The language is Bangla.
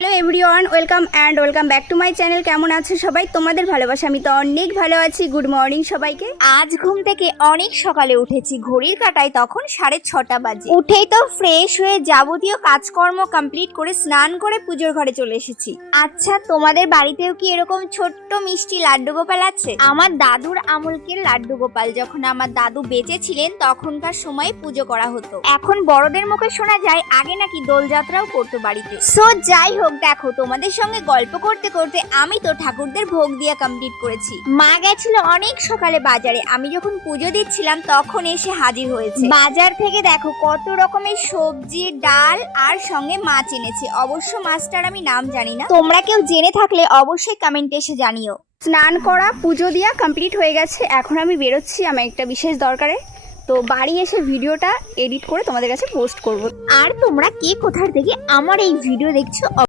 Hello everyone, welcome back to my channel. কেমন আছো সবাই? তোমাদের ভালোবাসা আমি তো অনেক ভালো আছি। গুড মর্নিং সবাইকে। আজ ঘুম থেকে অনেক সকালে উঠেছি, ঘড়ির কাঁটায় তখন 6:30 বাজে। উঠেই তো ফ্রেশ হয়ে যাবতীয় কাজকর্ম কমপ্লিট করে স্নান করে পুজোর ঘরে চলে এসেছি। আচ্ছা, তোমাদের বাড়িতেও কি এরকম ছোট্ট মিষ্টি লাড্ডু গোপাল আছে? আমার দাদুর আমলকের লাড্ডু গোপাল, যখন আমার দাদু বেঁচে ছিলেন তখনকার সময় পুজো করা হতো। এখন বড়দের মুখে শোনা যায় আগে নাকি দোলযাত্রাও করতো বাড়িতে। সো যাই হোক, দেখো তোমাদের সঙ্গে গল্প করতে করতে আমি তো ঠাকুরদের ভোগ দিয়ে কমপ্লিট করেছি। মা গেছিল অনেক সকালে বাজারে, আমি যখন পুজো দিচ্ছিলাম তখন এসে হাজির হয়েছে। বাজার থেকে দেখো কত রকমের সবজি, ডাল আর সঙ্গে মাছ এনেছে। অবশ্য মাছটার আমি নাম জানি না, তোমরা কেউ জেনে থাকলে অবশ্যই কমেন্টে এসে জানিও। স্নান করা, পুজো দিয়া কমপ্লিট হয়ে গেছে। এখন আমি বেরোচ্ছি আমার একটা বিশেষ দরকারে। তো বাড়ি এসে ভিডিওটা এডিট করে তোমাদের কাছে পোস্ট করব। আর তোমরা কে কোথার থেকে আমার এই ভিডিও দেখছো